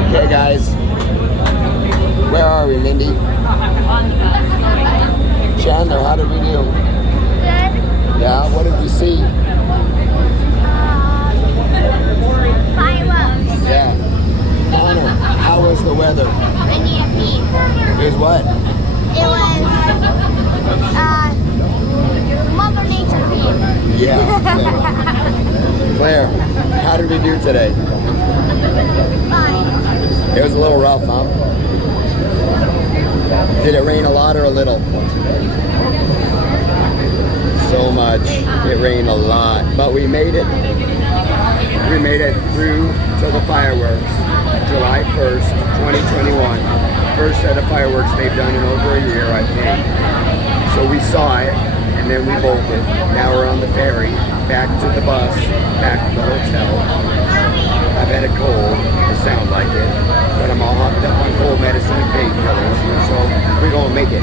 Okay, guys. Where are we, Mindy? Chandler, how did we do? Good. Yeah, what did you see? Fireworks. Yeah. Connor, how was the weather? I need a pee. It was what? It was Mother Nature pee. Yeah. Claire, how did we do today? Fine. It was a little rough, huh? Did it rain a lot or a little? So much. It rained a lot. But we made it. We made it through to the fireworks. July 1st, 2021. First set of fireworks they've done in over a year, I think. So we saw it, and then we bolted. Now we're on the ferry, back to the bus, back to the hotel. I've had a cold, it sounds like it, but I'm all hopped up on cold medicine and painkillers, so we're gonna make it.